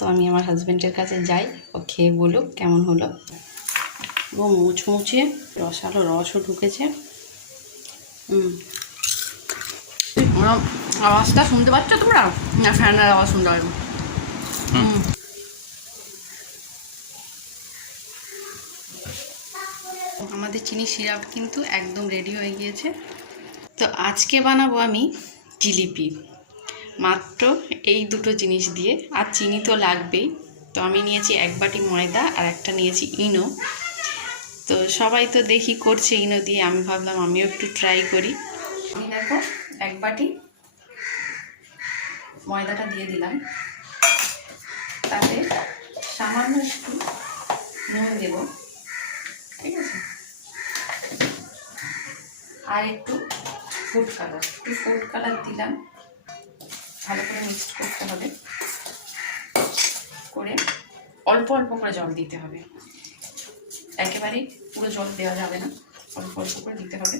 তো আমি আমার হাজব্যান্ডের কাছে যাই ও খেয়ে বলুক কেমন হলো। ও মুচমুচে রসালো রসও ঢুকেছে। হুম। আওয়াজটা শুনতে পাচ্ছ তোমরা? না ফ্যানের আওয়াজ শুনতে পারব আমাদের চিনি সিরাপ কিন্তু একদম রেডি হয়ে গিয়েছে। তো আজকে বানাবো আমি জিলিপি। মাত্র এই দুটো জিনিস দিয়ে। আর চিনি তো লাগবেই। তো আমি নিয়েছি এক বাটি ময়দা আর একটা নিয়েছি ইনো। তো সবাই তো দেখি করছে ইনো দিয়ে। আমি ভাবলাম আমিও একটু ট্রাই করি। আমি দেখো এক বাটি ময়দাটা দিয়ে দিলাম। তাতে সামান্য একটু নুন দেব। ঠিক আছে? আর একটু ফুড কালার একটু ফুড কালার দিলাম। ভালো করে মিক্স করতে হবে। করে অল্প অল্প করে জল দিতে হবে। একেবারেই পুরো জল দেওয়া যাবে না। অল্প অল্প করে দিতে হবে।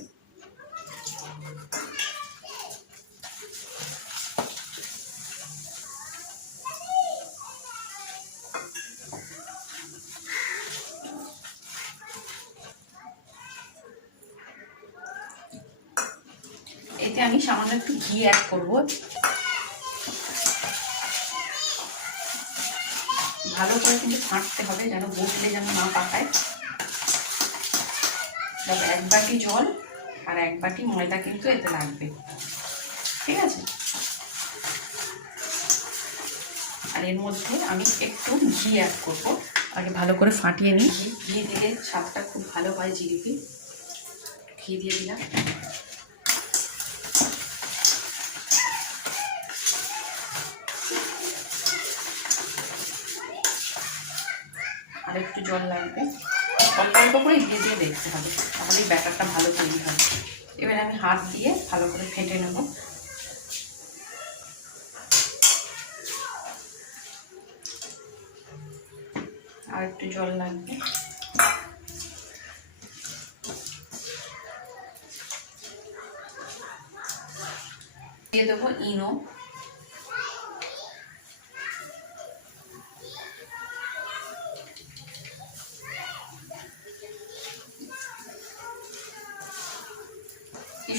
এতে আমি সামান্য একটু ঘি অ্যাড করব। ভালো করে কিন্তু ফাঁটতে হবে যেন বসলে যেন না পাকায়। তবে এক বাটি জল আর এক বাটি ময়দা কিন্তু এতে লাগবে। ঠিক আছে? আর এর মধ্যে আমি একটু ঘি অ্যাড করব। আগে ভালো করে ফাটিয়ে নিই। ঘি দিলে স্বাদটা খুব ভালো হয় জিলিপি। ঘি দিয়ে দিলাম। আর একটু জল লাগবে। অল্প অল্প করে দিয়ে দেখতে হবে, তাহলেই ব্যাটারটা ভালো তৈরি হবে এবার আমি হাত দিয়ে ভালো করে ফেটে নেব। আর একটু জল লাগবে। দিয়ে দেবো ইনো।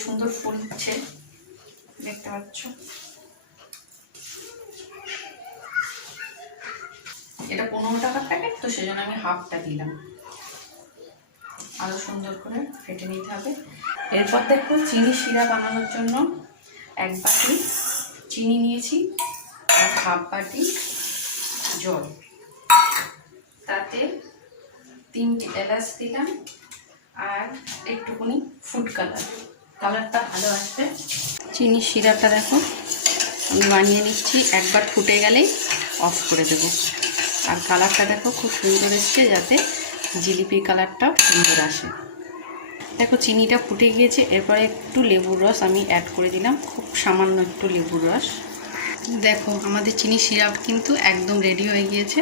সুন্দর ফুলছে দেখতে পাচ্ছ? এটা পনেরো টাকার প্যাকেট তো সেজন্য আমি হাফটা দিলাম। আরও সুন্দর করে ফেটে নিতে হবে। এরপর দেখো, চিনি শিরা বানানোর জন্য এক বাটি চিনি নিয়েছি, আর হাফ বাটি জল। তাতে তিনটি এলাচ দিলাম, আর একটুখানি ফুড কালার। কালারটা ভালো আসবে চিনি শিরাটা দেখো। আমি বানিয়ে নিচ্ছি একবার ফুটে গেলেই অফ করে দেব। আর কালারটা দেখো খুব সুন্দর এসছে যাতে জিলিপির কালারটা সুন্দর আসে। দেখো চিনিটা ফুটে গিয়েছে এরপরে একটু লেবুর রস আমি অ্যাড করে দিলাম। খুব সামান্য একটু লেবুর রস। দেখো আমাদের চিনি সিরাপ কিন্তু একদম রেডি হয়ে গিয়েছে।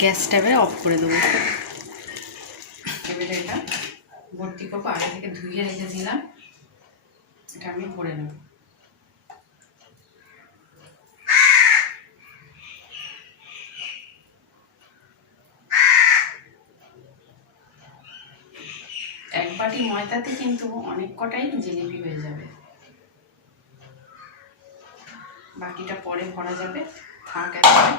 গ্যাসটা এবারে অফ করে দেবো। এটা ভর্তি করব আগে থেকে ধুয়ে রেখে দিলাম। এটা আমি ভরে নেব। এক বাটি ময়দাতে কিন্তু অনেক কটাই জিলিপি হয়ে যাবে। বাকিটা পরে ভরা যাবে, থাক একবারে।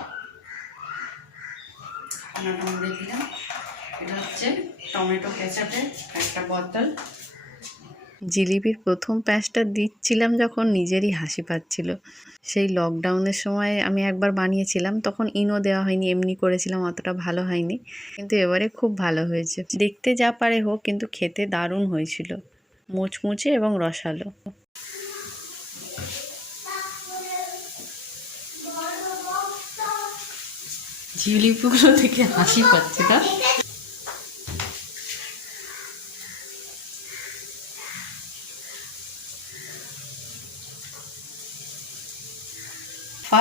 দিলাম। এটা হচ্ছে টমেটো কেচাপের একটা বোতল জিলিপির প্রথম প্যাঁচটা দিচ্ছিলাম যখন নিজেরই হাসি পাচ্ছিল। সেই লকডাউনের সময় আমি একবার বানিয়েছিলাম, তখন ইনো দেওয়া হয়নি, এমনি করেছিলাম, অতটা ভালো হয়নি। কিন্তু এবারে খুব ভালো হয়েছে। দেখতে যা পারে হোক, কিন্তু খেতে দারুণ হয়েছিল। মুচমুচে এবং রসালো। জিলিপিগুলো থেকে হাসি পাচ্ছে না?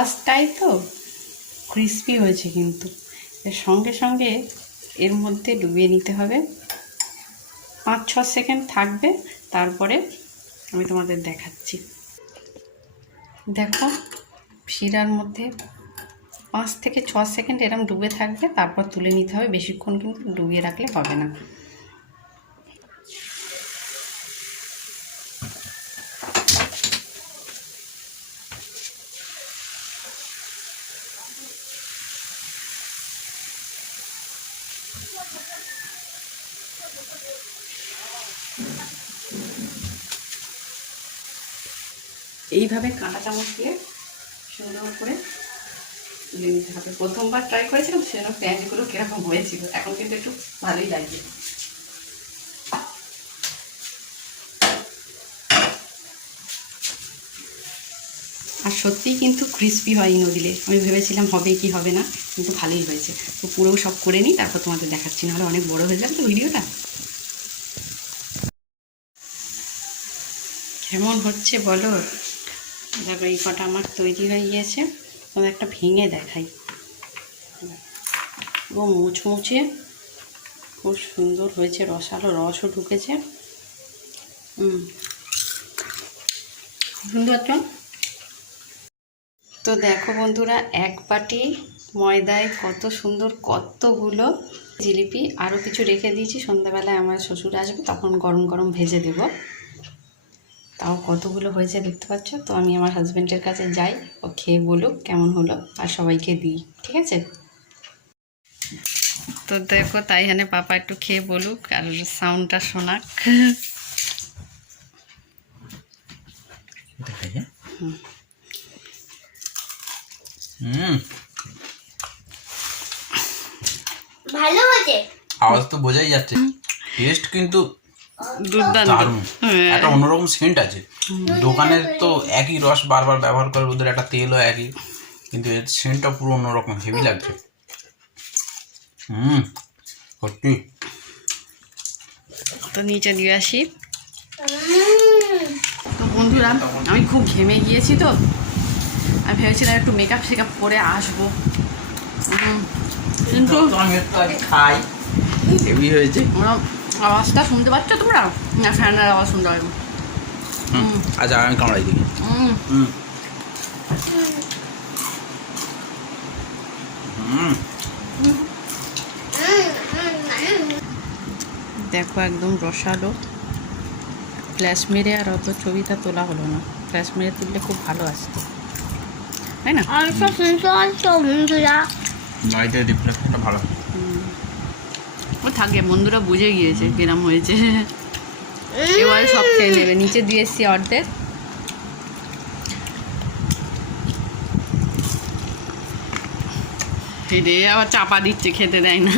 ফার্স্ট টাই তো? ক্রিস্পি হয়েছে কিন্তু। এর সঙ্গে সঙ্গে এর মধ্যে ডুবিয়ে নিতে হবে। পাঁচ ছ সেকেন্ড থাকবে, তারপরে আমি তোমাদের দেখাচ্ছি। দেখো, শিরার মধ্যে পাঁচ থেকে ছ সেকেন্ড এরম ডুবে থাকবে, তারপর তুলে নিতে হবে। বেশিক্ষণ কিন্তু ডুবিয়ে রাখলে হবে না। এইভাবে কাঁটা চামচ দিয়ে সুন্দর করে তুলে নিতে হবে। প্রথমবার ট্রাই করেছিলাম, সেজন্য প্যান্টগুলো কীরকম হয়েছিল, এখন কিন্তু একটু ভালোই লাগছে। আর সত্যিই কিন্তু ক্রিস্পি হয় ইনো দিলে আমি ভেবেছিলাম হবে কি হবে না, কিন্তু ভালোই হয়েছে। তো পুরো সব করে নিই, তারপর তোমাদের দেখাচ্ছি, নাহলে অনেক বড় হয়ে যাবে তো ভিডিওটা। কেমন হচ্ছে বলো? দেখো এই কটা আমার তৈরি হয়ে গিয়েছে তোমার একটা ভেঙে দেখাই। ও মুচমুচে, খুব সুন্দর হয়েছে, রসালো রসও ঢুকেছে। হুম। সুন্দর তো? তো দেখো বন্ধুরা এক বাটি ময়দায় কত সুন্দর কতগুলো জিলিপি। আরও কিছু রেখে দিয়েছি সন্ধ্যাবেলায় আমার শ্বশুর আসবে তখন গরম গরম ভেজে দেবো। তাও কতগুলো হয়েছে দেখতে পাচ্ছ? তো আমি আমার হাজব্যান্ডের কাছে যাই ও খেয়ে বলুক কেমন হলো আর সবাইকে দিই ঠিক আছে? তো দেখো তাই এখানে পাপা একটু খেয়ে বলুক আর সাউন্ডটা শোনাক। হুম। ভালো হয়েছে? আওয়াজ তো বোঝাই যাচ্ছে। টেস্ট কিন্তু দুর্দান্ত। দারুণ। হ্যাঁ। একটা অন্যরকম সেন্ট আছে। দোকানের তো একই রস বারবার ব্যবহার করে ওদের একটা তেলও একই কিন্তু এর সেন্টটা পুরো অন্যরকম হেভি লাগছে। হুম সত্যি। তো নিচে দিয়ে আসি। তো বন্ধুরা আমি খুব ঘেমে গিয়েছি তো আমি ভেবেছিলাম একটু মেকআপ শেকআপ করে আসব। কিন্তু আমি খাই। হেভি হয়েছে। আওয়াজটা শুনতে পাচ্ছ তোমরা? না ফ্যানের আওয়াজ শুনতে পারব হুম। আচ্ছা আমি কামড়াই দিই। দেখো। একদম রসালো। ফ্ল্যাশ মেরে আর অত ছবিটা তোলা হলো না। ফ্ল্যাশ মেরে তুললে খুব ভালো আসতো। তাই না? সব শুনতে বন্ধুরা লাইটের রিফ্লেকশনটা ভালো। ও থাকে বন্ধুরা বুঝে গিয়েছে কিরম হয়েছে। এবারে সব খেয়ে নেবে নিচে দিয়ে এসছি অর্ধেক। রে আবার চাপা দিচ্ছে খেতে দেয় না।